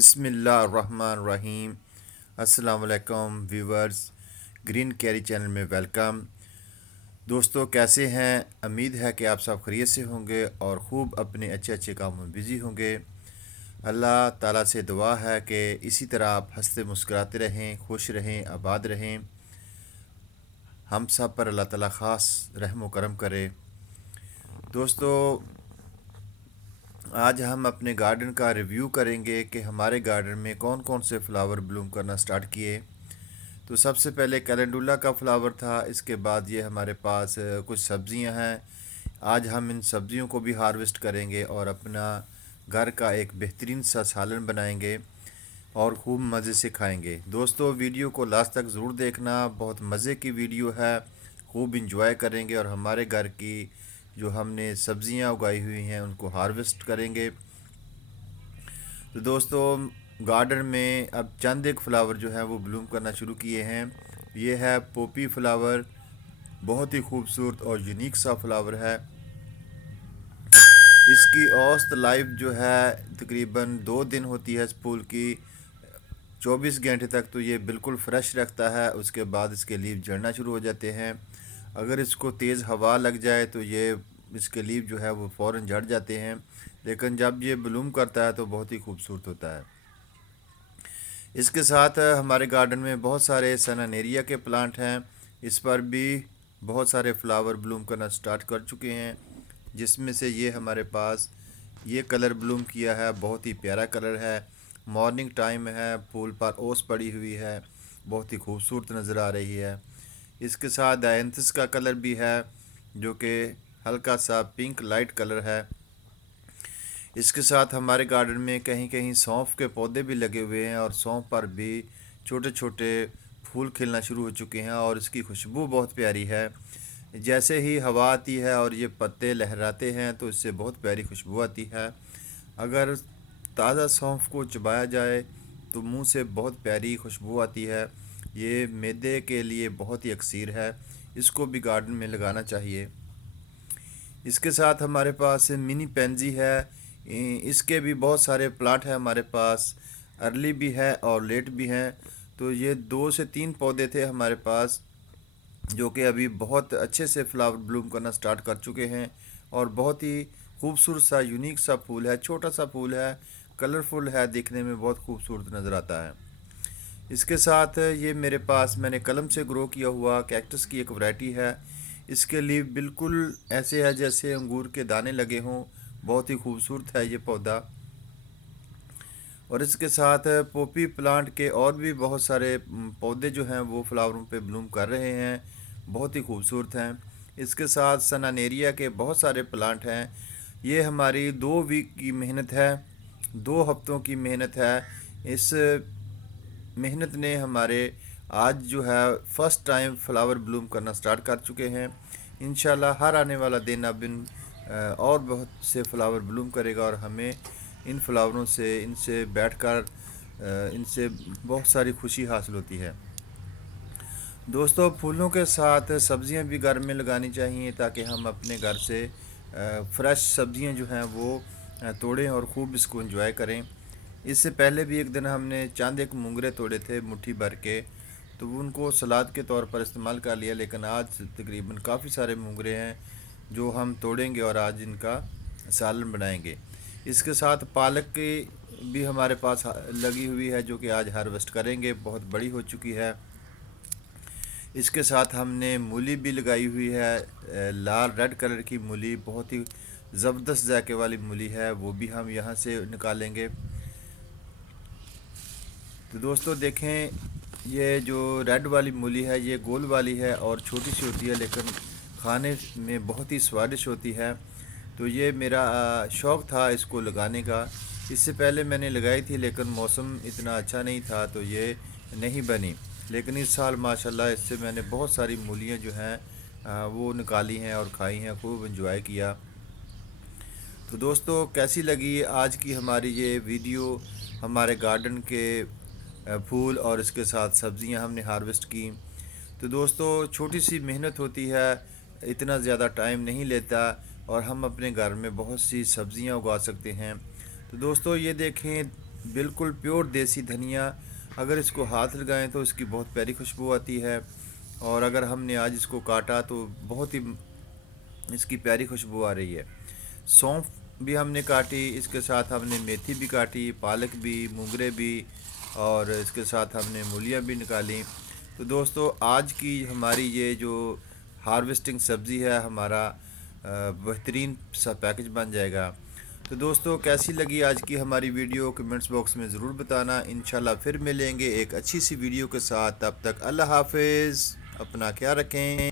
بسم اللہ الرحمن الرحیم۔ السلام علیکم ویورز، گرین کیری چینل میں ویلکم۔ دوستو کیسے ہیں؟ امید ہے کہ آپ سب خیریت سے ہوں گے اور خوب اپنے اچھے اچھے کاموں میں بزی ہوں گے۔ اللہ تعالیٰ سے دعا ہے کہ اسی طرح آپ ہنستے مسکراتے رہیں، خوش رہیں، آباد رہیں۔ ہم سب پر اللہ تعالیٰ خاص رحم و کرم کرے۔ دوستو آج ہم اپنے گارڈن کا ریویو کریں گے کہ ہمارے گارڈن میں کون کون سے فلاور بلوم کرنا سٹارٹ کیے۔ تو سب سے پہلے کیلنڈولا کا فلاور تھا، اس کے بعد یہ ہمارے پاس کچھ سبزیاں ہیں۔ آج ہم ان سبزیوں کو بھی ہارویسٹ کریں گے اور اپنا گھر کا ایک بہترین سا سالن بنائیں گے اور خوب مزے سے کھائیں گے۔ دوستو ویڈیو کو لاسٹ تک ضرور دیکھنا، بہت مزے کی ویڈیو ہے، خوب انجوائے کریں گے اور ہمارے گھر کی جو ہم نے سبزیاں اگائی ہوئی ہیں ان کو ہارویسٹ کریں گے۔ تو دوستو گارڈن میں اب چند ایک فلاور جو ہے وہ بلوم کرنا شروع کیے ہیں۔ یہ ہے پوپی فلاور، بہت ہی خوبصورت اور یونیک سا فلاور ہے۔ اس کی اوسط لائف جو ہے تقریباً 2 دن ہوتی ہے اس پھول کی، 24 گھنٹے تک تو یہ بالکل فریش رکھتا ہے، اس کے بعد اس کے لیف جھڑنا شروع ہو جاتے ہیں۔ اگر اس کو تیز ہوا لگ جائے تو یہ اس کے لیف جو ہے وہ فوراً جھڑ جاتے ہیں، لیکن جب یہ بلوم کرتا ہے تو بہت ہی خوبصورت ہوتا ہے۔ اس کے ساتھ ہمارے گارڈن میں بہت سارے سنانیریا کے پلانٹ ہیں، اس پر بھی بہت سارے فلاور بلوم کرنا سٹارٹ کر چکے ہیں، جس میں سے یہ ہمارے پاس یہ کلر بلوم کیا ہے، بہت ہی پیارا کلر ہے۔ مارننگ ٹائم ہے، پھول پر اوس پڑی ہوئی ہے، بہت ہی خوبصورت نظر آ رہی ہے۔ اس کے ساتھ ڈائنتھس کا کلر بھی ہے جو کہ ہلکا سا پنک لائٹ کلر ہے۔ اس کے ساتھ ہمارے گارڈن میں کہیں کہیں سونف کے پودے بھی لگے ہوئے ہیں اور سونف پر بھی چھوٹے چھوٹے پھول کھلنا شروع ہو چکے ہیں اور اس کی خوشبو بہت پیاری ہے۔ جیسے ہی ہوا آتی ہے اور یہ پتے لہراتے ہیں تو اس سے بہت پیاری خوشبو آتی ہے۔ اگر تازہ سونف کو چبایا جائے تو منہ سے بہت پیاری خوشبو آتی ہے۔ یہ معدے کے لیے بہت ہی اکسیر ہے، اس کو بھی گارڈن میں لگانا چاہیے۔ اس کے ساتھ ہمارے پاس منی پینزی ہے، اس کے بھی بہت سارے پلانٹ ہیں ہمارے پاس، ارلی بھی ہے اور لیٹ بھی ہیں۔ تو یہ 2 سے 3 پودے تھے ہمارے پاس جو کہ ابھی بہت اچھے سے فلاور بلوم کرنا سٹارٹ کر چکے ہیں اور بہت ہی خوبصورت سا یونیک سا پھول ہے، چھوٹا سا پھول ہے، کلرفل ہے، دیکھنے میں بہت خوبصورت نظر آتا ہے۔ اس کے ساتھ یہ میرے پاس میں نے قلم سے گرو کیا ہوا کیکٹس کی ایک ورائٹی ہے، اس کے لیے بالکل ایسے ہے جیسے انگور کے دانے لگے ہوں، بہت ہی خوبصورت ہے یہ پودا۔ اور اس کے ساتھ پوپی پلانٹ کے اور بھی بہت سارے پودے جو ہیں وہ فلاوروں پہ بلوم کر رہے ہیں، بہت ہی خوبصورت ہیں۔ اس کے ساتھ سنانیریا کے بہت سارے پلانٹ ہیں۔ یہ ہماری 2 ویک کی محنت ہے، 2 ہفتوں کی محنت ہے۔ اس محنت نے ہمارے آج جو ہے فرسٹ ٹائم فلاور بلوم کرنا سٹارٹ کر چکے ہیں۔ انشاءاللہ ہر آنے والا دن اب اور بہت سے فلاور بلوم کرے گا اور ہمیں ان فلاوروں سے ان سے بیٹھ کر ان سے بہت ساری خوشی حاصل ہوتی ہے۔ دوستو پھولوں کے ساتھ سبزیاں بھی گھر میں لگانی چاہیے تاکہ ہم اپنے گھر سے فریش سبزیاں جو ہیں وہ توڑیں اور خوب اس کو انجوائے کریں۔ اس سے پہلے بھی ایک دن ہم نے چند ایک مونگرے توڑے تھے مٹھی بھر کے، تو ان کو سلاد کے طور پر استعمال کر لیا، لیکن آج تقریباً کافی سارے مونگرے ہیں جو ہم توڑیں گے اور آج ان کا سالن بنائیں گے۔ اس کے ساتھ پالک کی بھی ہمارے پاس لگی ہوئی ہے جو کہ آج ہارویسٹ کریں گے، بہت بڑی ہو چکی ہے۔ اس کے ساتھ ہم نے مولی بھی لگائی ہوئی ہے، لال ریڈ کلر کی مولی، بہت ہی زبردست ذائقے والی مولی ہے، وہ بھی ہم یہاں سے نکالیں گے۔ تو دوستو دیکھیں یہ جو ریڈ والی مولی ہے یہ گول والی ہے اور چھوٹی سی ہوتی ہے لیکن کھانے میں بہت ہی سوادش ہوتی ہے۔ تو یہ میرا شوق تھا اس کو لگانے کا، اس سے پہلے میں نے لگائی تھی لیکن موسم اتنا اچھا نہیں تھا تو یہ نہیں بنی، لیکن اس سال ماشاءاللہ اس سے میں نے بہت ساری مولیاں جو ہیں وہ نکالی ہیں اور کھائی ہیں، خوب انجوائے کیا۔ تو دوستو کیسی لگی آج کی ہماری یہ ویڈیو؟ ہمارے گارڈن کے پھول اور اس کے ساتھ سبزیاں ہم نے ہارویسٹ کی۔ تو دوستو چھوٹی سی محنت ہوتی ہے، اتنا زیادہ ٹائم نہیں لیتا اور ہم اپنے گھر میں بہت سی سبزیاں اگا سکتے ہیں۔ تو دوستو یہ دیکھیں بالکل پیور دیسی دھنیا، اگر اس کو ہاتھ لگائیں تو اس کی بہت پیاری خوشبو آتی ہے، اور اگر ہم نے آج اس کو کاٹا تو بہت ہی اس کی پیاری خوشبو آ رہی ہے۔ سونف بھی ہم نے کاٹی، اس کے ساتھ ہم نے میتھی بھی کاٹی، پالک بھی، مونگرے بھی، اور اس کے ساتھ ہم نے مولیاں بھی نکالیں۔ تو دوستو آج کی ہماری یہ جو ہارویسٹنگ سبزی ہے ہمارا بہترین سا پیکج بن جائے گا۔ تو دوستو کیسی لگی آج کی ہماری ویڈیو کمنٹس باکس میں ضرور بتانا۔ انشاءاللہ پھر ملیں گے ایک اچھی سی ویڈیو کے ساتھ، تب تک اللہ حافظ، اپنا خیال رکھیں۔